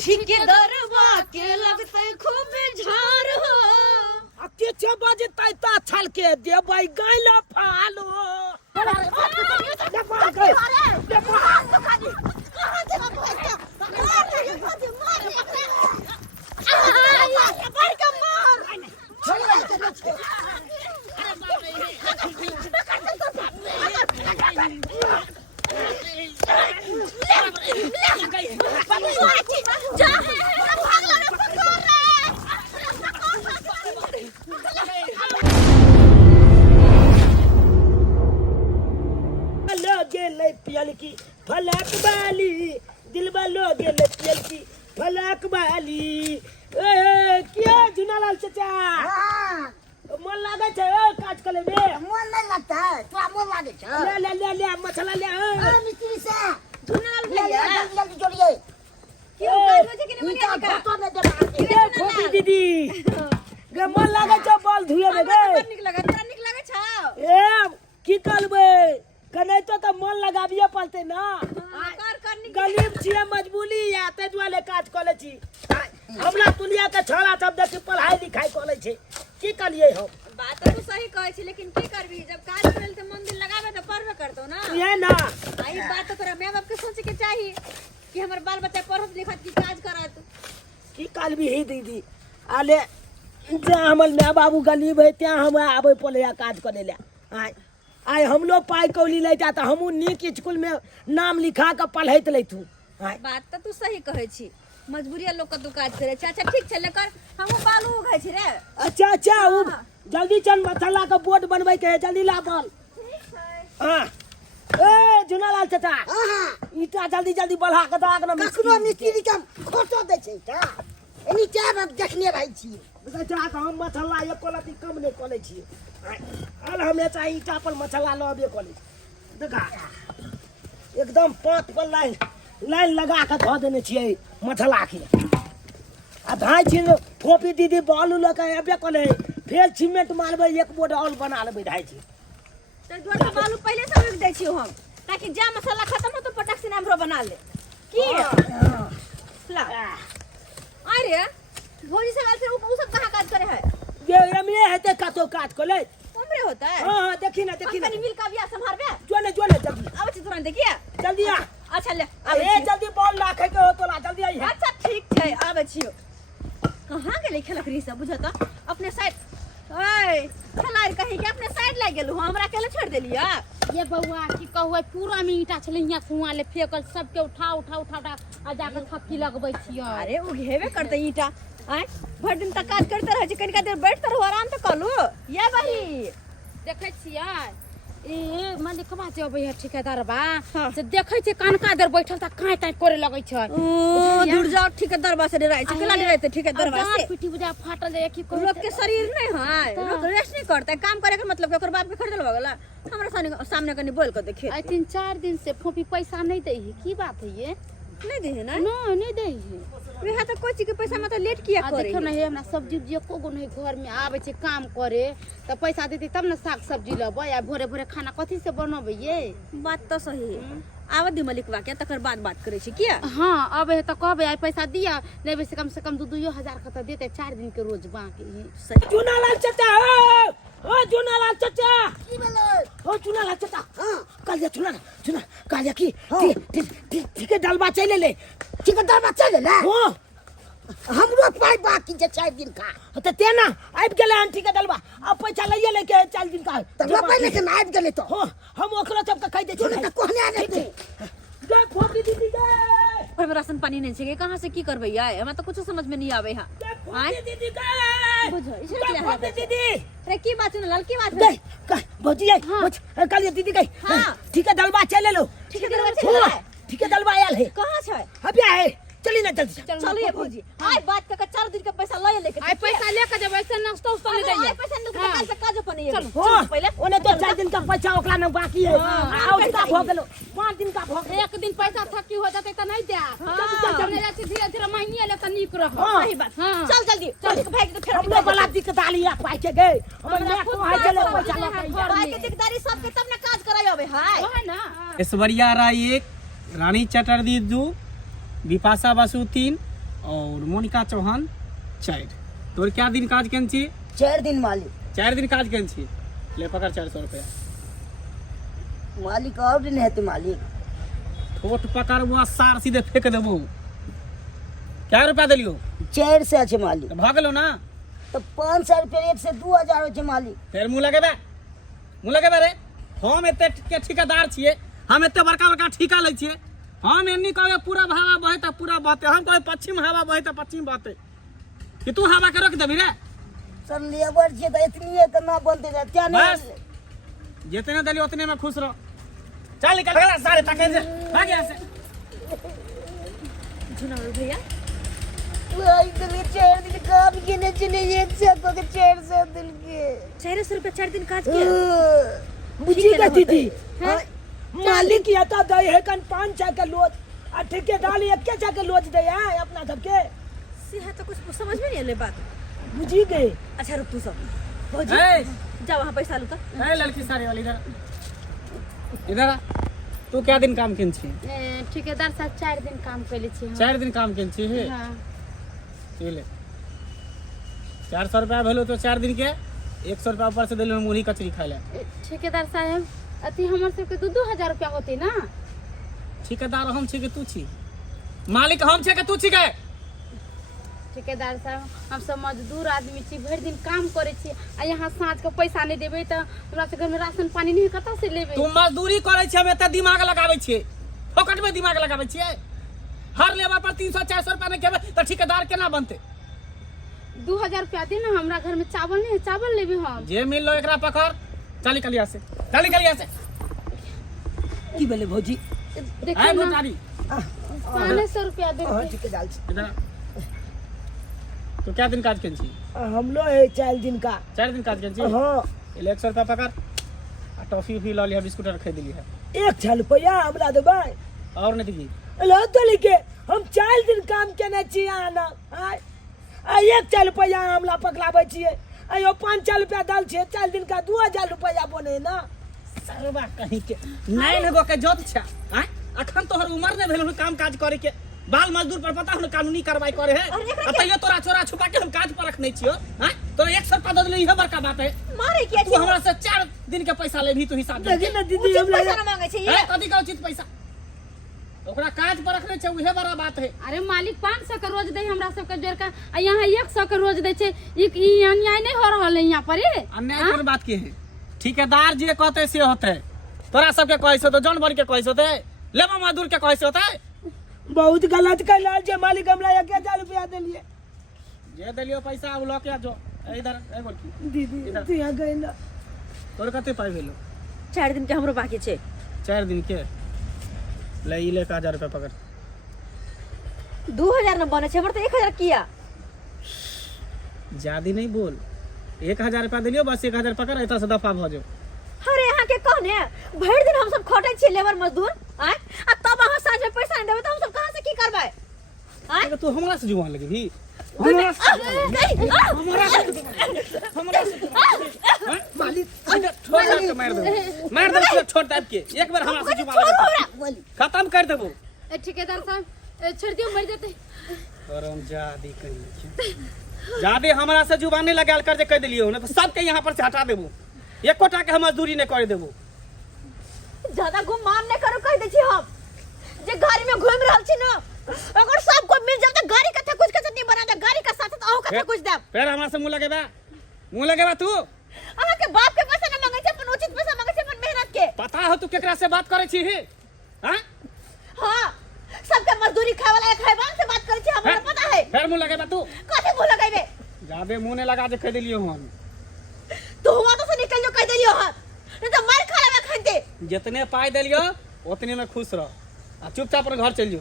ठेकेदारवा के लगते खूब झाड़ हो के छ बजे ता छल के देबै गैला फालो पियल की फलक बाली दिलबा लो गेले पियल की फलक बाली क्या झुनालाल चाचा मन लागे छे काज कले में मन नहीं लगता है तोरा मन लागे छे ले मसाला ले मिस्त्री से झुनालाल ले भैया जल्दी जोड़िए क्यों बाल बजे के नहीं इनका बनेगा फोटो में दे खोटी दीदी गे मन लागे छे बॉल धुए में गे निक लगा तोरा निक लागे छ ए की करबे कने तो मन लगाबिए पड़ते ना कर निक गरीब छिए मजबूरी या ते दुआले काज कले छी हमरा दुनिया के छोरा सब देखि पढ़ाई लिखाई कले छी की कलिए हम बात तो सही कहै छी लेकिन की करबी जब काज करल त मन दिल लगाबे त पढ़बे करतो ना ये ना आई बात तोरा माय बाप के सोचे के चाहिए कि हमर बाल बच्चा पढ़त लिखत की काज करत की करबी ही दीदी आले जे हमर माय बाबू गरीब है त्या हम आबे पले काज करे ले आय हम लोग पाई कौली ले जाता हमू नीक स्कूल में नाम लिखा के पढ़ैत लेथू बात तो तू सही कहै छी मजबूरी लोग का तू काज करे चाचा ठीक छै लेकर हमहु बालू उघै छी रे अच्छा अच्छा वो जल्दी चल मसाला का बोर्ड बनबै के है जल्दी ला बल ठीक छै हां ए झुनालाल चाचा हां ईटा जल्दी जल्दी बढ़ा के दाग ना ककरो मिस्त्री के फोटो दे छै का एनी क्या बात देखने भाई छी चाचा का हम मसाला एक क्वालिटी कम नहीं कले छी आल हमें चाहिए ईटा पर मसाला लबे कले देखा एकदम पांच पर लाइन लगा के धो देने छिए मसाला के आ धाई छी फोपी दीदी बालू लगा एबे कले फेर सीमेंट मारबे एक बोर्ड और बना लेबे धाई छी त दुआर के बालू पहले से उघ दै छी हम ताकि जा मसाला खत्म हो तो पटक से हमरो बना ले की ला अरे भोजी से वाल से उ सब कहां काज करे है ये एमए हेते कतो काज कले उम्र होता है हां देखी ना कंपनी मिल का बियाह संभारबे जो ने जल्दी आबै छी तुरंत देखिए जल्दी आ अच्छा ले अरे जल्दी बॉल लाखे के हो तो ला जल्दी आई अच्छा ठीक छै आबै छियो कहां गेलै खेलक रही सब बुझत अपने साइड ओए खलार कहीं के अपने साइड लाग गेलु हमरा केले छोड़ देलिया ये बउआ की कहू पूरा में ईटा छले हियां कुआं ले फेकल सबके उठा आ जाकर थप्पी लगबै छियै अरे उ हेबे करते ईटा आय भर दिन तक काज करते रह छी कनिका देर बैठ तर आराम त कलू ये बही देखै छियै ए मालिकवा जे अबै है ठेकेदारबा हाँ। से देखै छै कानका देर बैठल त काई ताई करे लगै छै ओ दूर जाओ ठेकेदारबा से डराइ छै केला डराइ छै ठेकेदारबा से पिटी बुझा फाटल है की करू लोग के शरीर नहीं है लोग रेस्ट नहीं करता है काम करे के मतलब के ओकर बाप के खरीदल भगला हमरा सामने कनी बोल के देखिए आई 3-4 दिन से फोपी पैसा नहीं दे है की बात है ये नहीं दे है ना नहीं दे है वह तो कोई चीज के पैसा मतलब लेट किया करे देखो ना हे हमरा सब्जी उब्जी एको गो नहीं घर में आवे छै काम करे त पैसा देती तब ना साग सब्जी लेबै आ भोरे भोरे खाना कथि से बनबै ये बात तो सही है आवा दी मलिकवा के तकर बाद बात करे छी किया हाँ अब है तो कहबे आई पैसा दिया नहीं से कम 2-2 का तो देते 4 दिन के रोज बाकी झुनालाल चाचा ओ झुनालाल चाचा की भेलै ओ झुनालाल चाचा हां कल ये सुना कल ये की ठीक है डलबा चले ले ठेकेदारबा चले ले हो हमरो पाई बाकी जे 4 दिन का तो तेना आबि गेले आंटी के डलबा अब पैसा लइए ले के 4 दिन का त पहले के आबि गेले तो हो हम ओकरा सब के कह दे छी तोने त कहने आ रे गे फोकी दीदी गे घर में राशन पानी नहीं छे कहां से की करबै यार हमरा तो कुछ समझ में नहीं आवे हां फोकी दीदी गे बुझो इसे गे फोकी दीदी अरे की बात सुन लड़की बात गे भौजी आई कल ये दीदी गई हाँ। ठीक है डलबा चले लो ठीक है दरबार चले ठीक है डलबा आयल है कहां छै अभी आए चली ना जल्दी चलो ये भौजी आई बात के 4 दिन का पैसा ले लेके आई पैसा लेके जब ऐसे नाश्ता उस्ता नहीं आई दैया पैसा निकाल से काज अपन ये हो पहले ओने तो 4 दिन का पैसा ओकरा न बाकी है आओ का भ गेलो 5 दिन का भ गेलो एक दिन पैसा थकी हो जाते त नहीं दे चल जाते धीरे महीने ले त नीक रह सही बात हाँ। चल जल्दी चल भाग के फिर हम लोग वाला दिक्कताली आ पाई के गए हमर ने को है चले पैसा लेके भाई के दिकदारी सब के तब ना काज कराय होबे हाय है ना ऐश्वर्या राय 1, रानी चटर्जी 2, बिपाशा बसु 3, और मोनिका चौहान 4। तोर क्या दिन काज केन छी? 4 दिन मालिक। 4 दिन काज केन छी। ले पकड़ 400 रुपया। मालिक और दिन हेतै मालिक। ठोट पकड़ वो सार सीधे फेंक देबो। क्या रुपया देलियो? 400 छै मालिक। भ गेलो ना? तो 500 रुपया 1 से 2000 होइ छै मालिक। फिर मुँह लगेबे रे। हम एते के ठेकेदार छिए, हम एते बड़का बड़का ठेका लै छिए। हम एन्नी कहबे पूरा हवा बहे त पूरा बहते, हम कहबे पश्चिम हवा बहे त पश्चिम बहते। कि तू हवा के रोक देबी रे? सर लेबर छै त इतनी केना बनते रे? क्या बस नहीं जितने दली उतने में खुश रहो। चल निकल गया सारे तके से भाग यहाँ से। झुनर भैया भाई दिल 4 दिन काम केने चले 100 को के 400 दिल के 400 रुपया 4 दिन काज किया। बुझी गई दीदी। हैं? मालिक या तो दे है कन 500 के लोज आ ठेकेदार 1 के लोज दे है अपना सबके। से है तो कुछ समझ में नहीं आले बात। बुझी गई। अच्छा रुक तू सब भौजी ए जा वहाँ पैसा लूटा। ए लड़की सारी वाली इधर आ। तू क्या दिन काम केन छी? ठेकेदार साहब 4 दिन काम कैले छी हम। 4 दिन काम केन छी हे। हाँ। ले 400 रुपया भेलो तो 4 दिन के 100 रुपया ऊपर से देलो मुरही कचरी खाए ले। ठेकेदार साहब अति हमर सबके 2-2000 रुपया होते ना। ठेकेदार हम छी कि तू छी? मालिक हम छी कि तू छी के? ठेकेदार साहब हम सब मजदूर आदमी छी, भरि दिन काम करे छी आ यहाँ साँझ के पैसा नहीं देबे त हमरा से घर में राशन पानी नहीं कता से लेबे। तू मजदूरी करे छी, हम एते दिमाग लगाबै छी। फोकट में दिमाग लगाबै छी। हर लेबर पर 300-400 रुपया नहीं केबे त ठेकेदार केना बनते? 2000 रुपया दे ना, हमरा घर में चावल नहीं है, चावल लेबे हम। जे मिल लो एकरा पकड़। चल निकल यहाँ से, चल निकल यहाँ से। की भेले भौजी? देखिए ए ना मोटारी 500 रुपया दे हां के। ठेकेदार छै। इधर आ। तो क्या दिन काज केन छी? हम लो है 4 दिन का। 4 दिन काज केन छी? हां 100 रुपया पकड़ आ टॉफी भी ल लिया, बिस्कुट और खरीद लिया। 1 रुपया हमरा देबै और नहीं दी ला तो लिखे। हम 4 दिन काम केने छी आना आय आ 1 रुपया हमरा पकड़ाबै छियै। आयो 500 रुपया दल छै 4 दिन का 2000 रुपया बने ना। सरवा कहीं के नहीं गो के जोत छ। आय अखन तोहर उम्र नहीं भेल काम काज करे के। बाल मजदूर पर पता हो कानूनी कार्रवाई करे है। अतइयो तोरा छोरा छुपा के हम काज पर रखने छियो। हां तो 100 रुपया दे इहे बड़का बात है। मारे किया तू हमरा से 4 दिन के पैसा ले भी तू हिसाब दे। देखी ना दीदी उचित हमरा पैसा ना मांगे छै ये। कथी का उचित पैसा? ओकरा काज पर रखने छै उहे बड़ा बात है। अरे मालिक 500 के रोज दे हमरा सबके जोड़ के आ यहाँ 100 के रोज दे छै। ई अन्याय नहीं हो रहल है यहाँ पर। अन्याय कोन बात के है? ठेकेदार जे कहते से होते। तोरा सबके कहै छौ तो जानवर के कहै छौ ते लेबर मजदूर के कहै छौ ते। बहुत गलत कैलाल जे मालिक हमरा 1000 रुपया देलिए। जे देलियो पैसा अब ल के जो इधर एगो दीदी तू यहाँ गई ना। तोर कते पाइ भेलो? 4 दिन के हमरो बाकी छै। 4 दिन के ले ई ले 1000 रुपया पकड़। 2000 न बने छै, हमर तो 1000 किया। ज्यादा नहीं बोल। 1000 रुपया दिलियो बस 1000 पकड़ एता से दफा भ जाओ। अरे यहाँ के कहने भर दिन हम सब खटे छी लेबर मजदूर आय आ तब अहाँ साँझ में पैसा नहीं देबे तो हम सब कहां से की करबै? आय अरे तू हमरा से जुआन लगी भी। हमरा मालिक छोड़ के मार दे छोड़ दब के एक बार हमरा से जुआन खत्म कर देबो। ठेकेदार साहब छोड़ दियो, मर जाते। करम जादी कहीं जादे हमरा से जुबान नहीं लगाल कर जे कह देलियो ना तो सबके यहाँ पर से हटा देबो। एक कोटा के हम मजदूरी नहीं कर देबो। ज्यादा गुमान नहीं करो कह दे छी हम जे गाड़ी में घूम रहल छी ना। अगर सबको मिल जाए तो गाड़ी का कुछ नहीं बना दे, गाड़ी का साथ साथ अहू का कुछ दे। फिर हमरा से मुंह लगेबा तू। अहाँ के बाप के पैसा न मांगे छै, अपन उचित पैसा मांगे छै अपन मेहनत के। पता हो तू केकरा से बात करे छी? हां हां सबके मजदूरी खाए वाला एक हैवान से बात करे छी, हमरा पता है। फिर मुंह लगेबा तू। कथि मुंह लगाइबे? जादे मुंह नहीं लगा जे कह देलियो हम। तू हुआ तो से निकल जो कह देलियो हां, नहीं तो मार खा लेबे खंते। जितने पाई देलियो उतने में खुश रह आ चुपचाप अपन घर चल जो।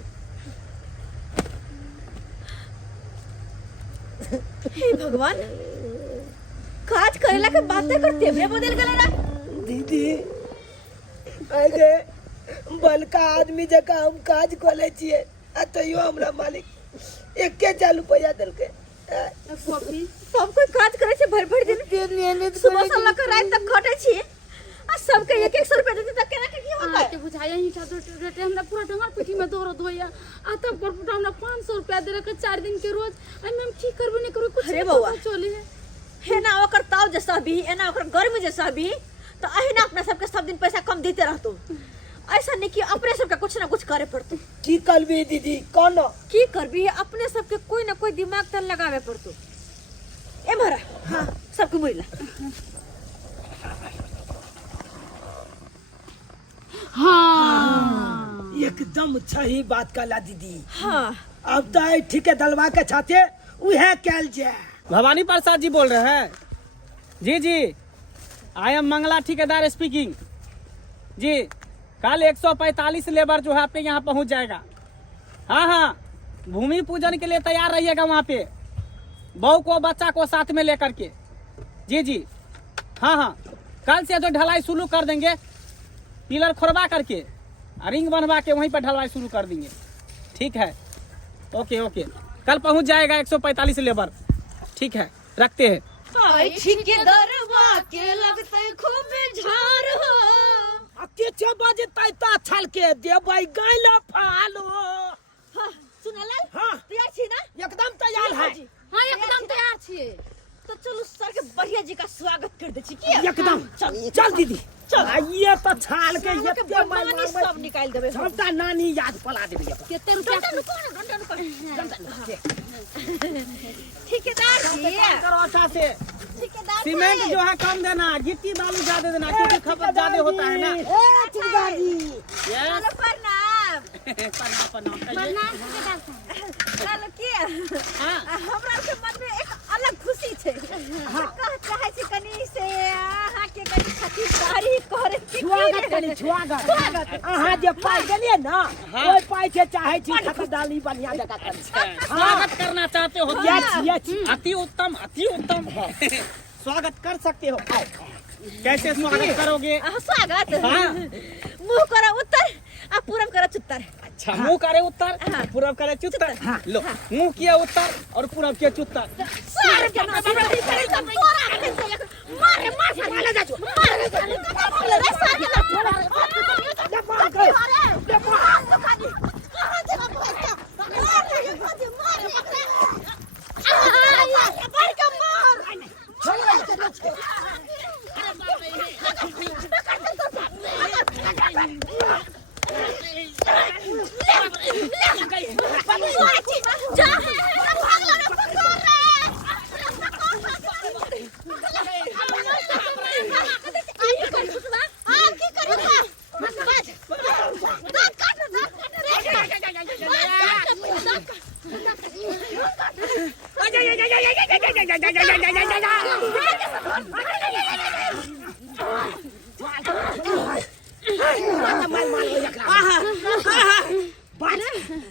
हे भगवान, काज करेला के बातें करते हुए बदल गले ना। दीदी अरे बलका आदमी जका हम काज कोले छिए आ तइयो हमरा मालिक 1000 रुपया देलके। कॉफी सब कोई काज करे छै भर भर दिन, सुबह से लेकर रात तक खटे छी आ सबके 100 रुपया देती त केना के की होता के बुझाया ही था रेटे हमरा पूरा डंगर पीठी में दर्द होया आ तब पर पुटा हमरा 500 रुपया दे रखे 4 दिन के रोज आई मैम की करबे नहीं करू कुछ अरे बउआ। चले है ना ओकर ताव जैसा भी है ना ओकर गर्म जैसा भी तो अहिना अपना सबके सब दिन पैसा कम देते रहतो ऐसा नहीं कि अपने सबके कुछ ना कुछ करे पड़तो की करबी दीदी कौन की करबी अपने सबके कोई ना कोई दिमाग तल लगावे पड़तो ए भरा हां सबके बोला हां एकदम सही बात कहला दीदी। हां अब तो ठीक है दलवा के छाते उहे कैल जाए। भवानी प्रसाद जी बोल रहे हैं? जी जी, आई एम मंगला ठेकेदार स्पीकिंग। जी, कल 145 लेबर जो है आपके यहाँ पहुँच जाएगा। हाँ हाँ, भूमि पूजन के लिए तैयार रहिएगा वहाँ पे, बहू को बच्चा को साथ में लेकर के। जी जी, हाँ हाँ, कल से जो ढलाई शुरू कर देंगे, पिलर खोरवा करके रिंग बनवा के वहीं पर ढलाई शुरू कर देंगे। ठीक है, ओके ओके, कल पहुँच जाएगा 145 लेबर। ठीक है, रखते हैं। ठेकेदारवा के लगते खूब झार हो किछे बजतै ता छल के देबै गैल फालो। हां सुनला हाँ। तैयार छी ना एकदम तैयार है। हां एकदम तैयार छिए। तो चलो सर के बढ़िया जी का स्वागत कर दे छी की एकदम चल चल दीदी चल। ये तो छाल के साला के ये बदमानी सब निकाल देबे हम। सबटा नानी याद पला देबै अपन। केते रुपया ठेकेदार जी करो अच्छा से ठेकेदार सीमेंट जो है कम देना, गिट्टी बालू ज्यादा देना, क्योंकि खपत ज्यादा होता है ना। ए ठेकेदार जी यस, चलो प्रणाम प्रणाम प्रणाम कहिए। प्रणाम ठेकेदार साहब। चलो की हाँ। हमरा के मन में एक अलग खुशी छे। कह चाहे छी कनी से अहाँ के कनी खतीदारी करे की स्वागत करी स्वागत। अहाँ जे पाइ देलिए ना ओइ पाइ के चाहे छी खतदाली बढ़िया जगह कर। स्वागत करना चाहते हो? यस अति उत्तम, अति उत्तम। स्वागत कर सकते हो। आओ, कैसे स्वागत करोगे? स्वागत हाँ। मुंह करा उत्तर आ पूरब करा चुत्तर। अच्छा, मुंह करे उत्तर, हाँ। पूरब करे चुत्तर। लो, मुंह किया उत्तर और पूरब किया चुत्तर। सर के ना मारे मारे जा जो मारे बोले रे सर के ना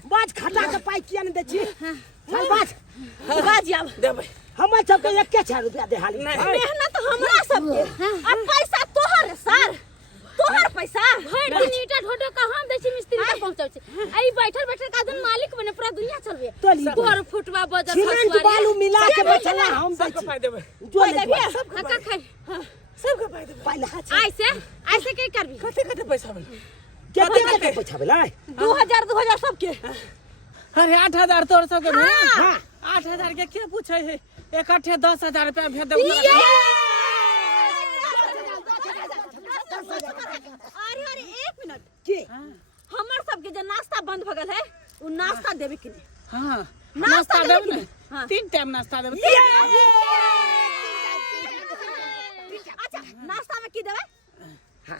बाज खटा के पाइ किया न दै छी? चल बाज बाज आब देबै हमर सबके 1 रुपया दे हाली। मेहनत हमरा सबके आ पैसा तोहर सर तोहर पैसा भर दिन ईटा ढोढो का हम दै छी मिस्त्री के पहुंचाउ छी। आई बैठल बैठल का दिन मालिक बने पूरा दुनिया चलबे। तोली तोर फुटवा बजत सीमेंट बालू मिला के बैठला हम दै सबको छी। पाइ देबै। जो ले का खाई सबके पाइ दे पाइ लगा छै। ऐसे के करबी? कते पैसा भेल? केते पैसा भेलै? 2000 सबके अरे 8000 तोर सबके भेल। हां 8000 के के पूछै है? इकट्ठे 10,000 रुपया भेज देबो। अरे एक मिनट की हमर सबके जे नाश्ता बंद भ गेल है उ नाश्ता देबे के लिए हाँ, नाश्ता नाश्ता देब देबै ने। कि? हाँ। 3 टाइम नाश्ता देब। अच्छा नाश्ता में की देबे?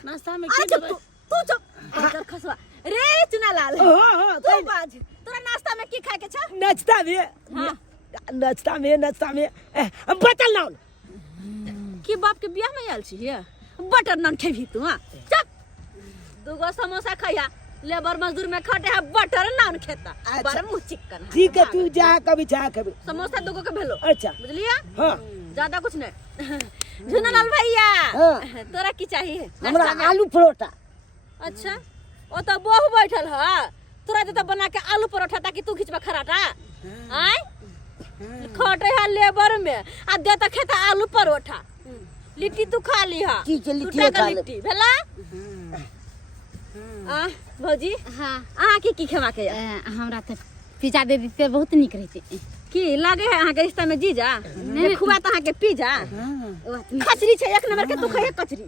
नाश्ता में अरे की चुप देबै? तू चुप बंदर खसवा रे चुनालाल हां तू बाज तोरा नाश्ता में की खाए के छ? नचता में हाँ नचता में बटल नाउ की बाप के बियाह में आयल छी ये बटर नान खेबी तू हां चुप दूगो समोसा खइया लेबर मजदूर में खटे है बटर नान खाता बड़ मुंह चिकन है। ठीक है तू जा कभी चाह कभी। समोसा दूगो के भेलो अच्छा बुझलिया हाँ ज्यादा कुछ नहीं झुनालाल भैया हाँ। तोरा की चाहिए हमरा नाश्ता में? आलू परोठा। अच्छा ओ तो बहु बैठल है तोरा देता बना के आलू परोठा ताकि तू खिचबा खराटा आय खटे है लेबर में आ देता खेता आलू परोठा लिट्टी तू खा ली हा ठीक है, लिट्टी दूटा खा के ले। लिट्टी भेला आ भौजी हाँ अहाँ की खेवा के या? हमरा तो पिज्जा दे दीते बहुत निक रहते की लागे है अहाँ के रिश्ता में जीजा नहीं खुआ तो अहाँ के पिज्जा हाँ कचरी छे एक नंबर के तू खाए कचरी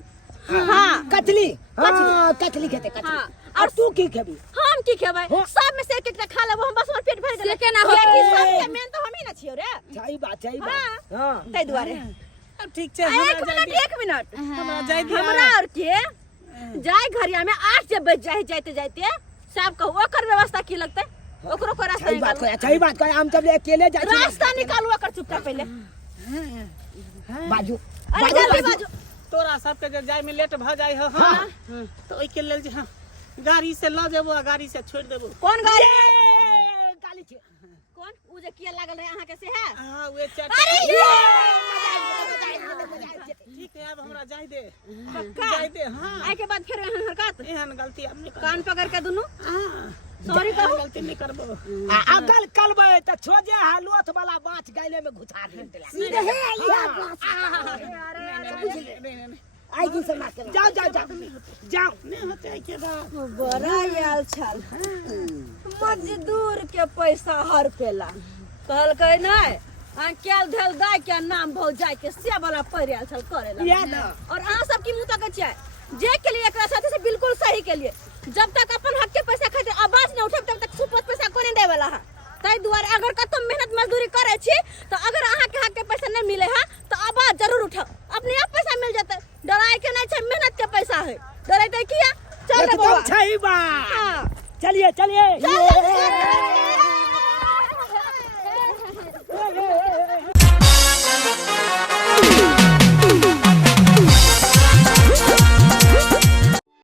हाँ कचली हाँ कचली खेते कचली हाँ और तू की खेबी हम की खेबै हो। सब में से एक एक खा लेबो हम बस हमर पेट भर गेल से केना किया कि होतै? सब के मेन तो हम ही ना छियो रे सही बात हाँ। हाँ तै दुआरे अब ठीक छै एक हमरा मिनट जाय एक मिनट हमरा जाय दिया हमरा और के जाय घरिया में 8 जब बज जाए जाते जाते सब कहू ओकर व्यवस्था की लगते ओकरो को रास्ता सही बात निकालू कहे सही बात कहे हम जब अकेले जाए छी रास्ता निकालू ओकर चुपचाप पहले बाजू अरे जल्दी बाजू तोरा सबके जे जाय में लेट भ जाय हो हाँ तो ओइ के लेल जे हाँ गाड़ी से ल जेबो आ गाड़ी से छोड़ देबो कौन गाड़ी गाली छे कौन उ जे किया लागल रहे अहाँ के से है हां वे चार अरे ठीक है अब हमरा जाय दे पक्का जाय दे हां आइ के बाद फिर एहन हरकत एहन गलती हम नहीं कान पकड़ के दुनु हां सॉरी कहू गलती नहीं करबो अगल कलबे त छोजे हालत वाला बाँच गैले में घुसा दे सीधे है यहाँ पास। आई जी से ना कर जाओ जाओ जाओ जाओ नहीं होते है के बात बड़ा याल छल मजदूर के पैसा हर पेला कहलकै नहीं अंकेल धल दाय के नाम भौ जाय के से वाला परियाल छल करेला या ना और अहाँ सब की मुंह तक छै जे के लिए एकरा साथे से बिल्कुल सही के लिए जब तक अपन हक के पैसा खातिर आवाज न उठे तब तक सुपत पैसा कोने दे वाला है ताई दुआरे अगर कतौ मेहनत मजदूरी करे छी तो अगर अहाँ के हक के पैसा नहीं मिले है तो आवाज जरूर उठाओ अपने आप पैसा मिल जाते डराए के नहीं छै मेहनत के पैसा है डराई किया चल रे एकदम बाबा सही बात हाँ चलिए चलिए चल